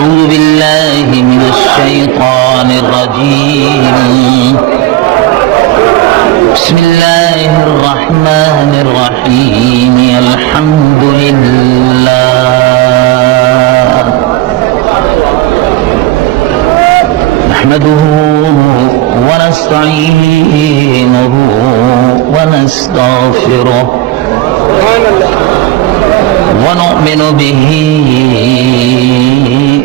أعوذ بالله من الشيطان الرجيم. بسم الله الرحمن الرحيم. الحمد لله نحمده ونستعينه ونستغفره ونؤمن به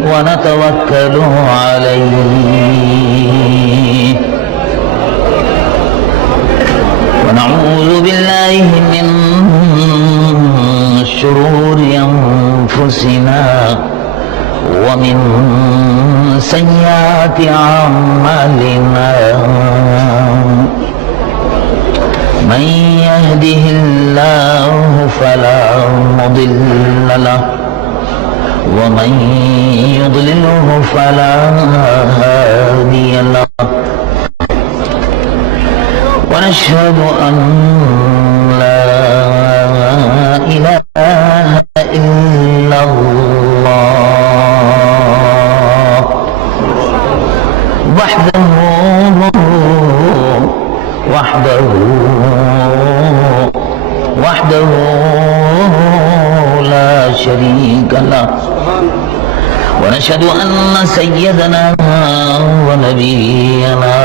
ونتوكل عليه ونعوذ بالله من شرور أنفسنا ومن سيئات أعمالنا. من يهده الله فلا مضل له ومن يضلله فلا هادي له. ونشهد أن لا إله إلا الله وحده لا شريك له. ونشهد أن سيدنا ونبينا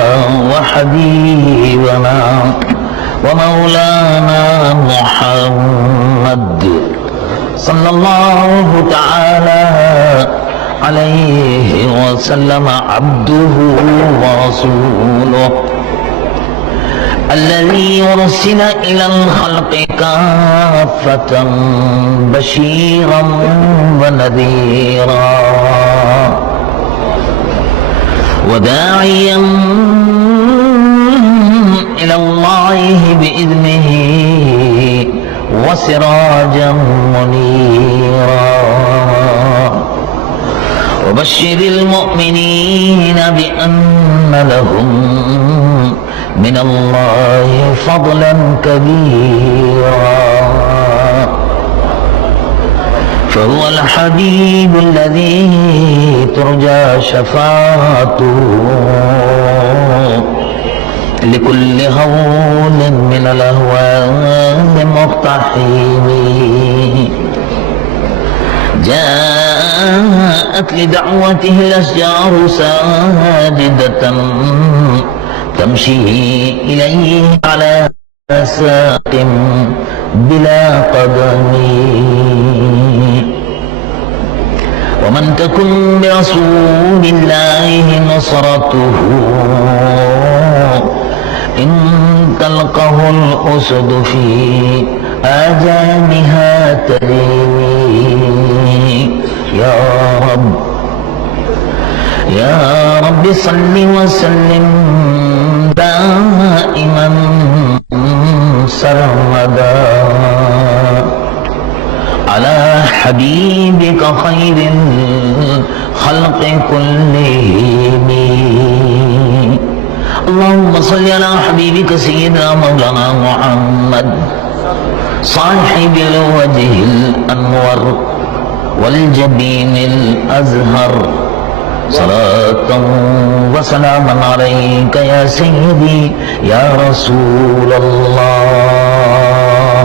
وحبيبنا ومولانا محمد صلى الله تعالى عليه وسلم عبده ورسوله الذي أرسل إلى الخلق كافة بشيرا ونذيرا وداعيا إلى الله بإذنه وسراجا منيرا. وبشر المؤمنين بأن لهم من الله فضلا كبيرا. فهو الحبيب الذي ترجى شفاعته لكل هول من الأهوال مقتحم. جاءت لدعوته الأشجار ساجدة تمشي إليه على ساق بلا قدم. ومن تكن برسول الله نصرته إن تلقه الأسد في آذانها ترمي. يا رب صل وسلم دائما سرمدا على حبيبك خير الخلق كلهم. اللهم صل على حبيبك سيدنا مولانا محمد صاحب الوجه الأنور والجبين الأزهر صلاة وسلاما عليك يا سيدي يا رسول الله.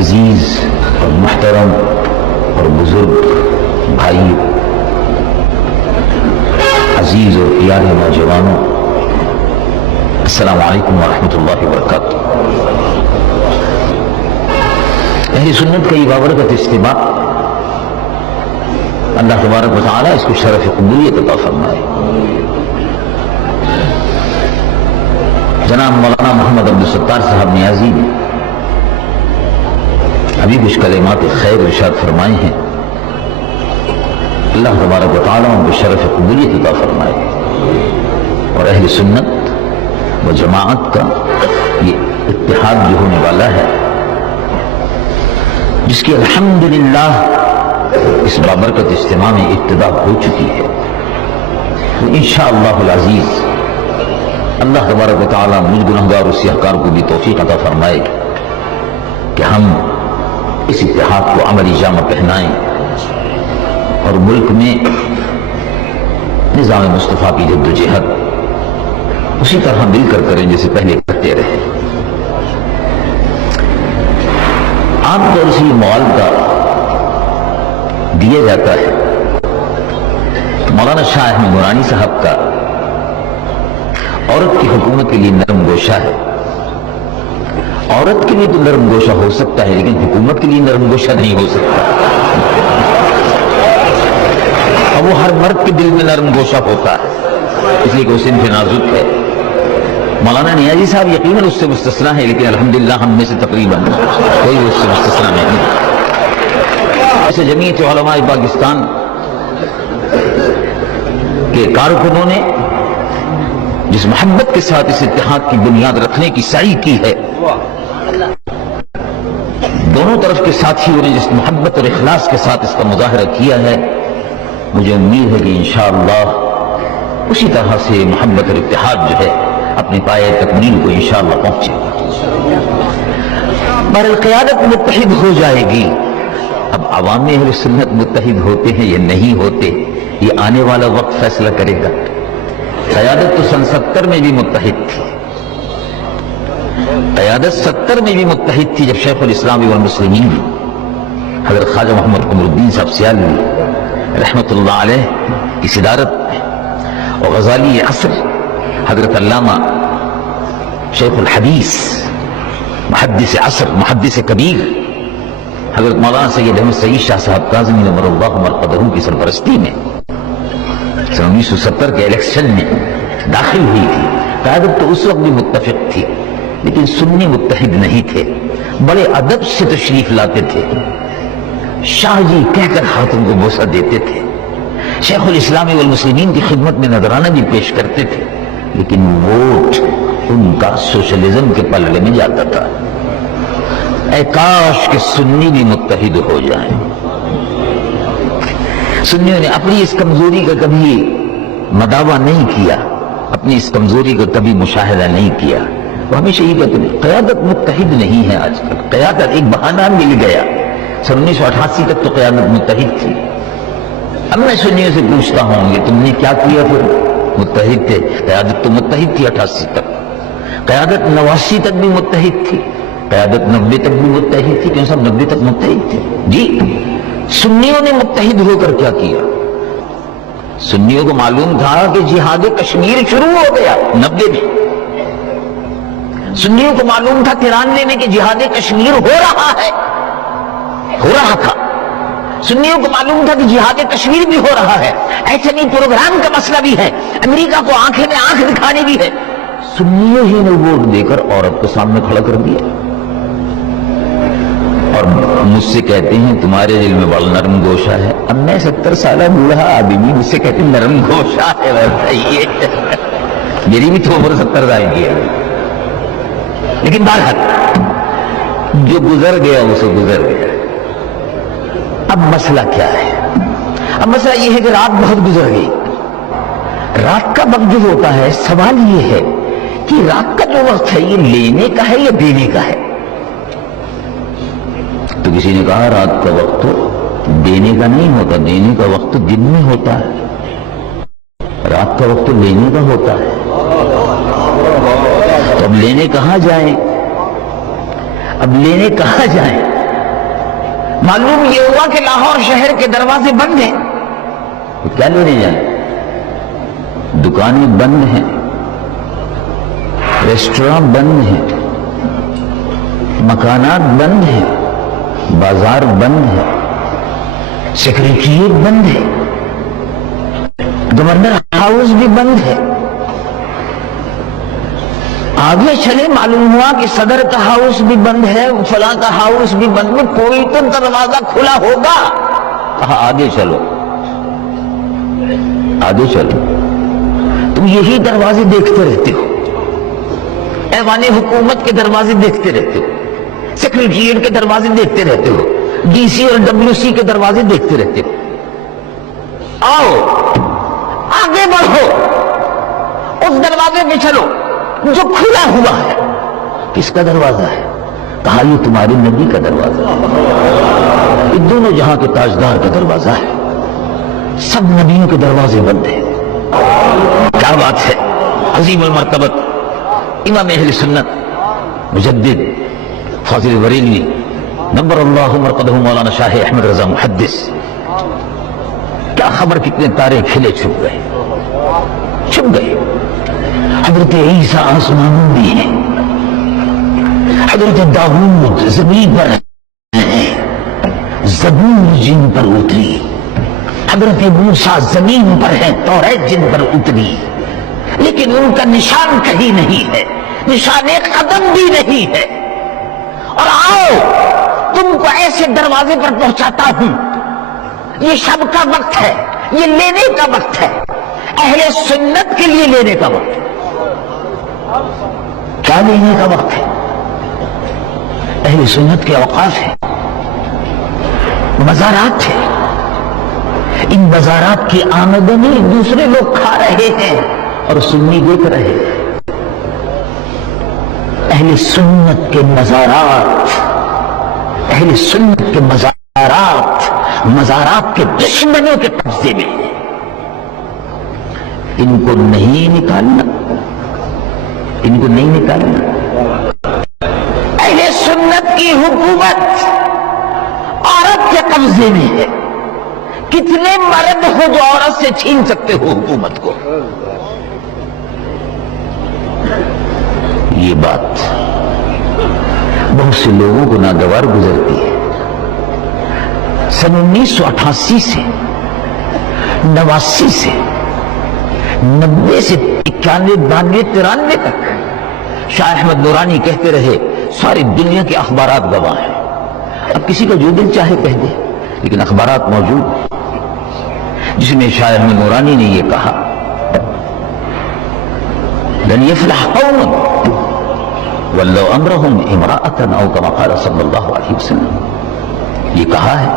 عزیز اور محترم اور بزرگ بھائی، عزیز اور پیارے نوجوانوں، السلام علیکم ورحمۃ اللہ وبرکاتہ۔ اہل سنت کا یہ بابرکت اجتماع، اللہ تبارک و تعالیٰ اس کو شرف قبولیت عطا فرمائے۔ جناب مولانا محمد عبدالستار صاحب نیازی نے ابھی کچھ کلمات خیر ارشاد فرمائے ہیں، اللہ تبارک و تعالیٰ ان کو شرف قبولیت عطا فرمائے، اور اہل سنت و جماعت کا یہ اتحاد جو ہونے والا ہے، جس کی الحمدللہ اس بابرکت اجتماع میں ابتدا ہو چکی ہے، تو انشاءاللہ العزیز اللہ تبارک و تعالیٰ مجھ گنہگار اور سیاہکار کو بھی توفیق عطا فرمائے کہ ہم اس اتحاد کو عملی جامہ پہنائیں اور ملک میں نظام مصطفیٰ کی جد و جہد اسی طرح مل کر کریں جیسے پہلے کرتے رہے۔ عام طور سے یہ معالجہ دیا جاتا ہے مولانا شاہ احمد نورانی صاحب کا عورت کی حکومت کے لیے نرم گوشہ ہے۔ عورت کے لیے تو نرم گوشہ ہو سکتا ہے، لیکن حکومت کے لیے نرم گوشہ نہیں ہو سکتا، اور وہ ہر مرد کے دل میں نرم گوشہ ہوتا ہے، اس لیے کہ اس صنف نازک ہے۔ مولانا نیازی صاحب یقیناً اس سے مستثنا ہے، لیکن الحمدللہ ہم میں سے تقریباً کوئی اس سے مستثنا نہیں۔ ایسے جمعیت علماء پاکستان کے کارکنوں نے جس محبت کے ساتھ اس اتحاد کی بنیاد رکھنے کی سعی کی ہے، دونوں طرف کے ساتھیوں نے جس محبت اور اخلاص کے ساتھ اس کا مظاہرہ کیا ہے، مجھے امید ہے کہ انشاءاللہ اسی طرح سے محبت اور اتحاد جو ہے اپنے پائے تکمیل کو انشاءاللہ پہنچے گا۔ بہرحال قیادت متحد ہو جائے گی۔ اب عوام اہل سنت متحد ہوتے ہیں یا نہیں ہوتے، یہ آنے والا وقت فیصلہ کرے گا۔ قیادت تو سن 70 میں بھی متحد تھی، قیادت 70 میں بھی متحد تھی، جب شیخ الاسلام والمسلمین حضرت خواجہ محمد قمر الدین صاحب سیالوی رحمۃ اللہ علیہ کی صدارت میں، اور غزالی عصر حضرت علامہ شیخ الحدیث محدث عصر محدث کبیر حضرت مولانا سید احمد سعید شاہ صاحب کاظمی نور اللہ مرقدہ کی سرپرستی میں 1970 کے الیکشن میں داخل ہوئی تھی۔ قیادت تو اس وقت بھی متفق تھی، لیکن سنی متحد نہیں تھے، بڑے ادب سے تشریف لاتے تھے، شاہ جی کہہ کر ہاتھوں کو بوسہ دیتے تھے، شیخ الاسلام والمسلمین کی خدمت میں نذرانہ بھی پیش کرتے تھے، لیکن ووٹ ان کا سوشلزم کے پلڑے میں جاتا تھا۔ اے کاش کہ سنی بھی متحد ہو جائیں۔ سنیوں نے اپنی اس کمزوری کا کبھی مداوع نہیں کیا، اپنی اس کمزوری کا کبھی مشاہدہ نہیں کیا، وہ ہمیشہ یہ کہتے ہیں قیادت متحد نہیں ہے آج کل، قیادت ایک بہانہ مل گیا۔ سن 1988 تک تو قیادت متحد تھی۔ اب میں سنیوں سے پوچھتا ہوں کہ تم نے کیا کیا پھر؟ متحد تھے، قیادت تو متحد تھی 88 تک، قیادت 89 تک بھی متحد تھی، قیادت 90 تک بھی متحد تھی، کیوں سب 90 تک متحد تھے؟ جی، سنیوں نے متحد ہو کر کیا کیا؟ سنیوں کو معلوم تھا کہ جہاد کشمیر شروع ہو گیا 90 میں، سنیوں کو معلوم تھا 93 میں کہ جہاد کشمیر ہو رہا تھا، سنیوں کو معلوم تھا کہ جہاد کشمیر بھی ہو رہا ہے، ایسے نہیں پروگرام کا مسئلہ بھی ہے، امریکہ کو آنکھیں میں آنکھ دکھانے بھی ہے۔ سنیوں ہی نے ووٹ دے کر عورت کو سامنے کھڑا کر دیا، اور مجھ سے کہتے ہیں تمہارے دل میں بڑا نرم گوشہ ہے۔ اب میں 70 سالہ بوڑھا آدمی، مجھ سے کہتے ہیں نرم گوشہ ہے، بتائیے میری بھی تو عمر 70 سال کی ہے، لیکن بہرحال جو گزر گیا وہ سو گزر گیا۔ اب مسئلہ کیا ہے؟ اب مسئلہ یہ ہے کہ رات بہت گزر گئی۔ رات کا وقت جو ہوتا ہے، سوال یہ ہے کہ رات کا جو وقت ہے یہ لینے کا ہے یا دینے کا ہے؟ تو کسی نے کہا رات کا وقت تو دینے کا نہیں ہوتا، دینے کا وقت تو دن میں ہوتا ہے، رات کا وقت تو لینے کا ہوتا ہے۔ تو اب لینے کہاں جائیں؟ اب لینے کہاں جائیں؟ معلوم یہ ہوا کہ لاہور شہر کے دروازے بند ہیں، کیا لینے جائیں؟ دکانیں بند ہیں، ریسٹوراں بند ہیں، مکانات بند ہیں، بازار بند ہے، سیکریٹریٹ بند ہے، گورنر ہاؤس بھی بند ہے۔ آگے چلے معلوم ہوا کہ صدر کا ہاؤس بھی بند ہے، فلاں کا ہاؤس بھی بند ہے، کوئی تو دروازہ کھلا ہوگا۔ کہا آگے چلو، آگے چلو، تم یہی دروازے دیکھتے رہتے ہو، ایوان حکومت کے دروازے دیکھتے رہتے ہو، سیکریٹریٹ کے دروازے دیکھتے رہتے ہو، ڈی سی اور ڈبلیو سی کے دروازے دیکھتے رہتے ہو۔ آؤ آگے بڑھو، اس دروازے پہ چلو جو کھلا ہوا ہے۔ کس کا دروازہ ہے؟ کہا یہ تمہارے نبی کا دروازہ ہے، یہ دونوں جہاں کے تاجدار کا دروازہ ہے، سب نبیوں کے دروازے بند ہیں۔ کیا بات ہے! عظیم المرتبت امام اہل سنت مجدد فاضل بریلوی نبر اللہ مرقدہ مولانا شاہ احمد رضا محدث، کیا خبر کتنے تارے کھلے چھپ گئے، چھپ گئے۔ حضرت عیسیٰ آسمانوں میں ہیں، حضرت داؤد زمین پر ہیں، زبور جن پر اتری، حضرت موسیٰ زمین پر ہیں، توریت جن پر اتری، لیکن ان کا نشان کہیں نہیں ہے، نشان قدم بھی نہیں ہے۔ اور آؤ تم کو ایسے دروازے پر پہنچاتا ہوں، یہ شب کا وقت ہے، یہ لینے کا وقت ہے، اہل سنت کے لیے لینے کا وقت ہے۔ کیا لینے کا وقت ہے؟ اہل سنت کے اوقاف ہے، مزارات ہے، ان مزارات کی آمدنی دوسرے لوگ کھا رہے ہیں اور سنی دیکھ رہے ہیں۔ اہل سنت کے مزارات، اہل سنت کے مزارات، مزارات کے دشمنوں کے قبضے میں، ان کو نہیں نکالنا، ان کو نہیں نکالنا۔ اہل سنت کی حکومت عورت کے قبضے میں ہے، کتنے مرد ہو جو عورت سے چھین سکتے ہو حکومت کو؟ یہ بات بہت سے لوگوں کو ناگوار گزرتی ہے۔ سن 1988 سے 89 سے 90 سے 91 92 93 تک شاہ احمد نورانی کہتے رہے ساری دنیا کے اخبارات گواہ ہیں۔ اب کسی کا جو دل چاہے کہہ دے، لیکن اخبارات موجود ہیں، جس میں شاہ احمد نورانی نے یہ کہا لن يفلح قوم ولو امرهم امرأة او كما قال صلی اللہ علیہ وسلم۔ یہ کہا ہے،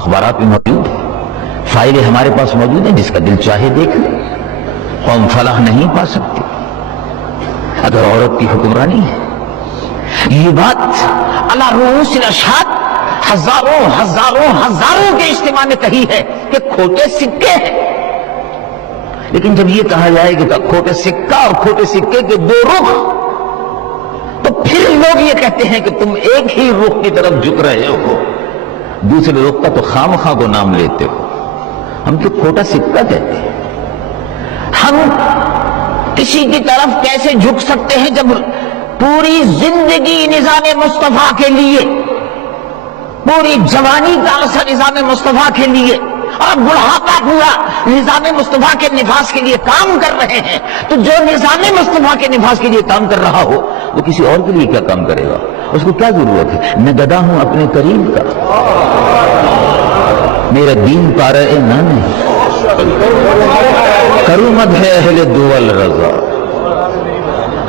اخبارات میں موجود ہے، فائلیں ہمارے پاس موجود ہیں، جس کا دل چاہے دیکھ لے۔ قوم فلاح نہیں پا سکتی اگر عورت کی حکمرانی ہے۔ یہ بات علی رؤوس الاشہاد ہزاروں ہزاروں ہزاروں کے اجتماع نے کہی ہے کہ کھوٹے سکے ہیں، لیکن جب یہ کہا جائے کہ کھوٹے سکہ اور کھوٹے سکے کے دو رخ، تو پھر لوگ یہ کہتے ہیں کہ تم ایک ہی رخ کی طرف جھک رہے ہو، دوسرے رخ کا تو خامخواہ کو نام لیتے ہو۔ ہم تو کھوٹا سکہ کہتے ہیں۔ ہم کسی کی طرف کیسے جھک سکتے ہیں جب پوری زندگی نظام مصطفیٰ کے لیے، پوری جوانی کا اثر نظام مصطفیٰ کے لیے، اور بڑھاپا پورا نظام مصطفیٰ کے نفاذ کے لیے کام کر رہے ہیں؟ تو جو نظام مصطفیٰ کے نفاذ کے لیے کام کر رہا ہو وہ کسی اور کے لیے کیا کام کرے گا؟ اس کو کیا ضرورت ہے؟ میں گدا ہوں اپنے قریب کا، میرا دین پارہ نہ نہیں، کروں مدح اہل دول رضا۔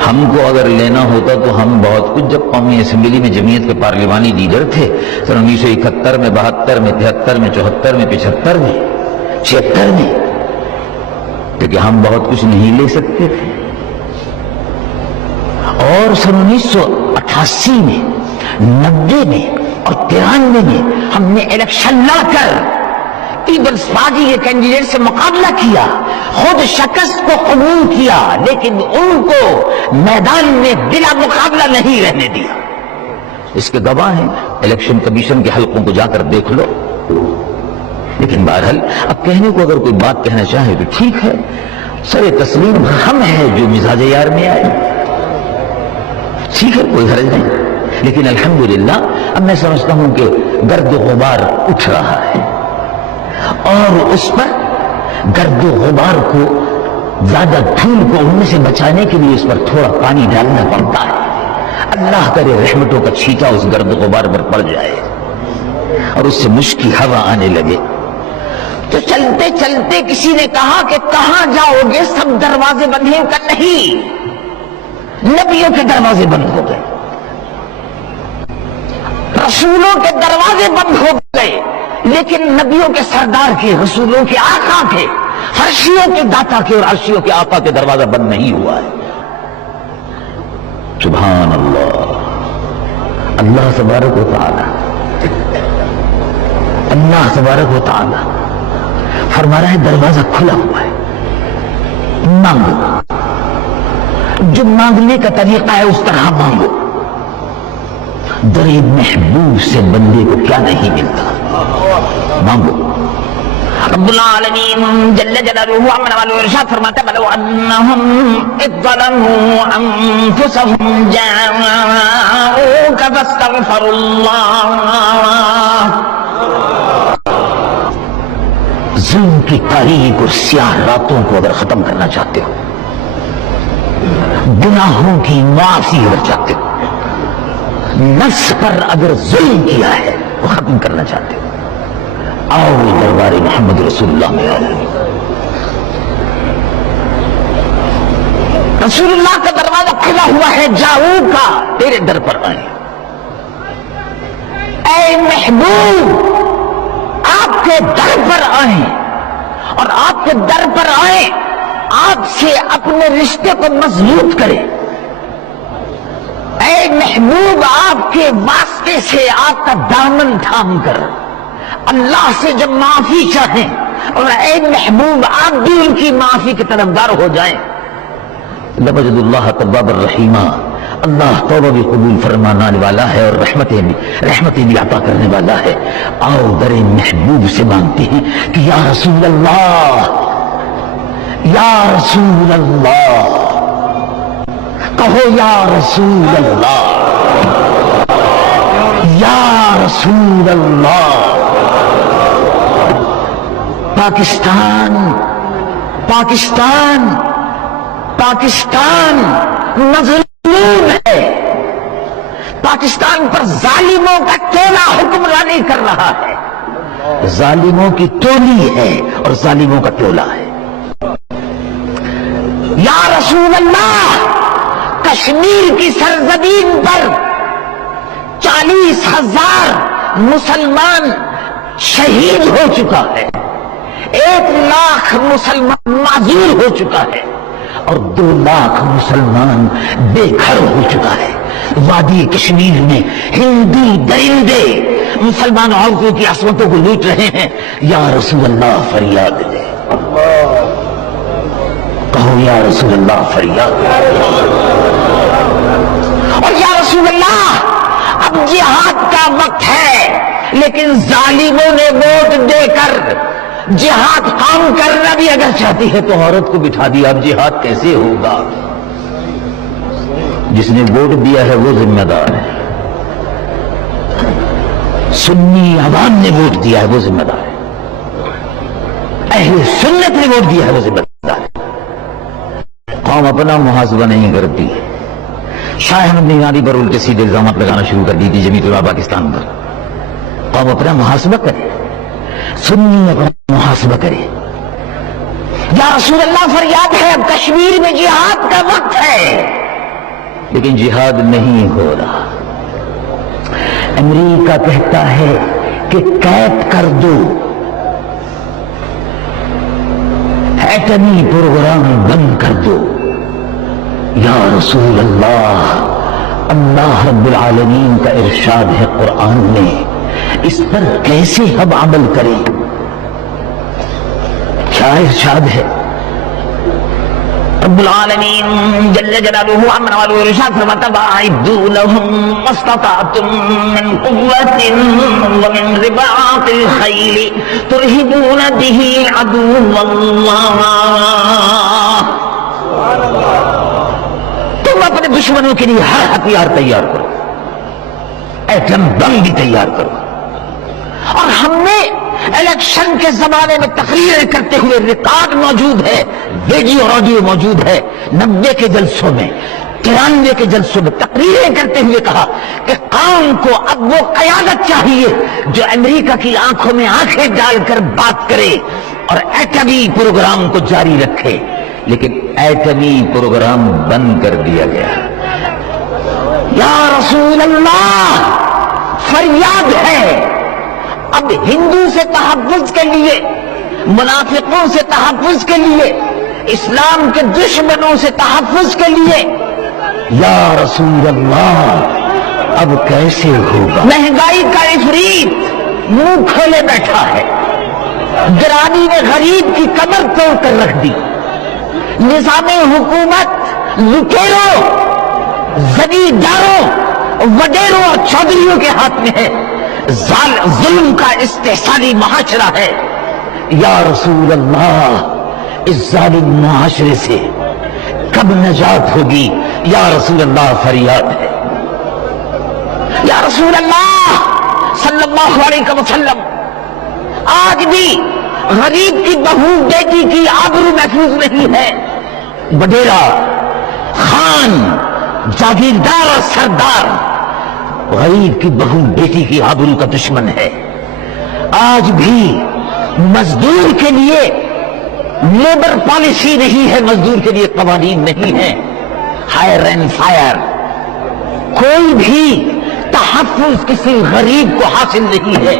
ہم کو اگر لینا ہوتا تو ہم بہت کچھ، جب قومی اسمبلی میں جمعیت کے پارلیمانی لیڈر تھے سن 1971 میں، 72 میں، 73 میں، 74 میں، 75 میں، 76 میں، لیکن ہم بہت کچھ نہیں لے سکتے تھے۔ اور سن 1988 میں، 90 میں اور 93 میں ہم نے الیکشن لڑ کر پیپلز پارٹی کے کینڈیڈیٹ سے مقابلہ کیا، خود شکست کو قبول کیا، لیکن ان کو میدان میں بلا مقابلہ نہیں رہنے دیا۔ اس کے گواہ ہیں الیکشن کمیشن کے حلقوں کو جا کر دیکھ لو. لیکن بہرحال اب کہنے کو اگر کوئی بات کہنا چاہے تو ٹھیک ہے. سر تسلیم ہم ہے جو مزاج یار میں آئے، ٹھیک ہے، کوئی حرج نہیں. لیکن الحمدللہ اب میں سمجھتا ہوں کہ گرد و غبار اٹھ رہا ہے، اور اس پر گرد و غبار کو، زیادہ دھول کو اڑنے سے بچانے کے لیے اس پر تھوڑا پانی ڈالنا پڑتا ہے. اللہ کرے رحمتوں کا چھینٹا اس گرد و غبار پر پڑ جائے اور اس سے مشکی ہوا آنے لگے. تو چلتے چلتے کسی نے کہا کہ کہاں جاؤ گے، سب دروازے بند ہیں. کہ نہیں، نبیوں کے دروازے بند ہو گئے، رسولوں کے دروازے بند ہو گئے، لیکن نبیوں کے سردار کے، رسولوں کے آقا کے، فرشیوں کے داتا کے اور عرشیوں کے آقا کے دروازہ بند نہیں ہوا ہے. سبحان اللہ. اللہ تبارک و تعالی، اللہ تبارک و تعالی فرما رہا ہے دروازہ کھلا ہوا ہے، مانگو. جو مانگنے کا طریقہ ہے اس طرح مانگو. در محبوب سے بندے کو کیا نہیں ملتا، مانگو. رب العالمین جل جلالہ عمن والو ارشاد فرماتا ہے وَلَوْ أَنَّهُمْ إِذْ ظَلَمُوا أَنفُسَهُمْ جَاءُوكَ فَاسْتَغْفَرُوا اللَّهَ. ظلم کی تاریک اور سیاہ راتوں کو اگر ختم کرنا چاہتے ہو، گناہوں کی معافی اگر چاہتے ہو، نفس پر اگر ظلم کیا ہے وہ ختم کرنا چاہتے ہو، آؤ دربار محمد رسول اللہ میں آؤ. رسول اللہ کا دروازہ کھلا ہوا ہے، جاؤ کا تیرے در پر آئے. اے محبوب آپ کے در پر آئیں، اور آپ کے در پر آئیں آپ سے اپنے رشتے کو مضبوط کریں. اے محبوب آپ کے واسطے سے آپ کا دامن تھام کر اللہ سے جب معافی چاہیں، اور اے محبوب آپ بھی ان کی معافی کے طلبگار ہو جائیں. لَوَجَدُ اللَّهَ تَوَّابًا رَحِيمًا. اللہ توبہ بھی قبول فرمانے والا ہے اور رحمتیں بھی عطا کرنے والا ہے. آؤ در محبوب سے مانگتے ہیں کہ یا رسول اللہ، یا رسول اللہ. کہو یا رسول اللہ، یا رسول اللہ. پاکستان پاکستان پاکستان مظلوم ہے. پاکستان پر ظالموں کا ٹولہ حکمرانی کر رہا ہے. ظالموں کی ٹولی ہے اور ظالموں کا ٹولہ ہے. یا رسول اللہ، کشمیر کی سرزمین پر 40,000 مسلمان شہید ہو چکا ہے، 1 لاکھ مسلمان معذور ہو چکا ہے، اور 2 لاکھ مسلمان بے گھر ہو چکا ہے. وادی کشمیر میں ہندو درندے مسلمان عورتوں کی عصمتوں کو لوٹ رہے ہیں. یا رسول اللہ فریاد دے. کہو یا رسول اللہ فریاد. اور یا رسول اللہ اب جہاد کا وقت ہے، لیکن ظالموں نے ووٹ دے کر جہاد قائم کرنا بھی اگر چاہتی ہے تو عورت کو بٹھا دیا. اب جہاد کیسے ہوگا؟ جس نے ووٹ دیا ہے وہ ذمہ دار ہے. سنی عوام نے ووٹ دیا ہے وہ ذمہ دار ہے. اہل سنت نے ووٹ دیا ہے وہ ذمہ دار ہے. قوم اپنا محاسبہ نہیں کرتی. شاہ احمد نعمانی پر الٹے سیدھے الزامات لگانا شروع کر دی تھی جمیعت علماء پاکستان پر. قوم اپنا محاسبہ کرے، سنی اپنا محاسبہ کرے. یا رسول اللہ فریاد ہے اب کشمیر میں جہاد کا وقت ہے، لیکن جہاد نہیں ہو رہا. امریکہ کہتا ہے کہ قید کر دو، ایٹمی پروگرام بند کر دو. یا رسول اللہ، اللہ رب العالمین کا ارشاد ہے قرآن میں، اس پر کیسے ہم عمل کریں؟ کیا ارشاد ہے؟ رب العالمین جل جلالہ عمر والو ارشاد فرماتا وَأَعِدُّوا لَهُم مَّا اسْتَطَعْتُم مِّن قُوَّةٍ وَمِن رِّبَاطِ الْخَيْلِ تُرْهِبُونَ بِهِ عَدُوَّ اللَّهِ۔ تم اپنے دشمنوں کے لیے ہر ہتھیار تیار کرو، ایٹم بم بھی تیار کرو۔ اور ہم نے الیکشن کے زمانے میں تقریریں کرتے ہوئے ریکارڈ موجود ہے، ویڈیو اور آڈیو موجود ہے، 90 کے جلسوں میں 93 کے جلسوں میں تقریریں کرتے ہوئے کہا کہ قوم کو اب وہ قیادت چاہیے جو امریکہ کی آنکھوں میں آنکھیں ڈال کر بات کرے اور ایٹمی پروگرام کو جاری رکھے، لیکن ایٹمی پروگرام بند کر دیا گیا۔ یا رسول اللہ، فریاد ہے اب ہندو سے تحفظ کے لیے، منافقوں سے تحفظ کے لیے، اسلام کے دشمنوں سے تحفظ کے لیے، یا رسول اللہ اب کیسے ہوگا؟ مہنگائی کا عفریت منہ کھولے بیٹھا ہے، گرانی نے غریب کی کمر توڑ کر رکھ دی، نظام حکومت لٹیروں، زمینداروں، وڈیروں اور چودھریوں کے ہاتھ میں ہے، ظلم کا استحصالی معاشرہ ہے۔ یا رسول اللہ اس ظالم معاشرے سے کب نجات ہوگی؟ یا رسول اللہ فریاد ہے۔ یا رسول اللہ صلی اللہ علیہ وسلم، آج بھی غریب کی بہو بیٹی کی آبرو محفوظ نہیں ہے۔ وڈیرا، خان، جاگیردار اور سردار غریب کی بہو بیٹی کی آبرو کا دشمن ہے۔ آج بھی مزدور کے لیے لیبر پالیسی نہیں ہے، مزدور کے لیے قوانین نہیں ہے، ہائر اینڈ فائر، کوئی بھی تحفظ کسی غریب کو حاصل نہیں ہے،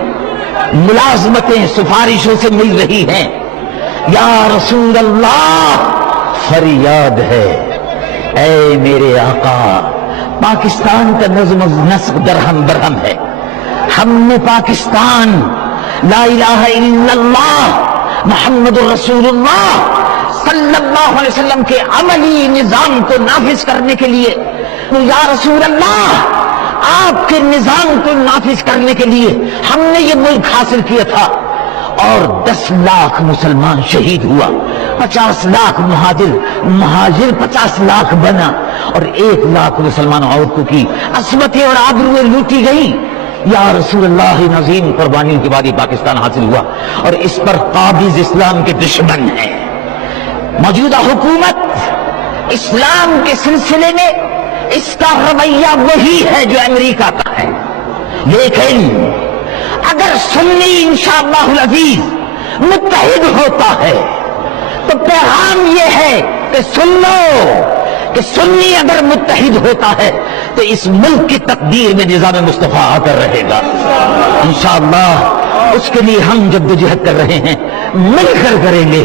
ملازمتیں سفارشوں سے مل رہی ہیں۔ یا رسول اللہ فریاد ہے، اے میرے آقا، پاکستان کا نظم و نسق درہم برہم ہے۔ ہم نے پاکستان لا الہ الا اللہ محمد رسول اللہ صلی اللہ علیہ وسلم کے عملی نظام کو نافذ کرنے کے لیے، یا رسول اللہ آپ کے نظام کو نافذ کرنے کے لیے ہم نے یہ ملک حاصل کیا تھا، اور 10 لاکھ مسلمان شہید ہوا، 50 لاکھ مہاجر 50 لاکھ بنا، اور 1 لاکھ مسلمان عورتوں کی عصمتیں اور آبروئیں لوٹی گئی۔ یا رسول اللہ عظیم قربانیوں کے بعد یہ پاکستان حاصل ہوا، اور اس پر قابض اسلام کے دشمن ہیں۔ موجودہ حکومت اسلام کے سلسلے میں اس کا رویہ وہی ہے جو امریکہ کا ہے، لیکن اگر سنی انشاءاللہ العزیز متحد ہوتا ہے تو پیغام یہ ہے کہ سن لو کہ سنی اگر متحد ہوتا ہے تو اس ملک کی تقدیر میں نظام مصطفیٰ آ کر رہے گا انشاءاللہ۔ اس کے لیے ہم جدوجہد کر رہے ہیں، مل کر کریں گے۔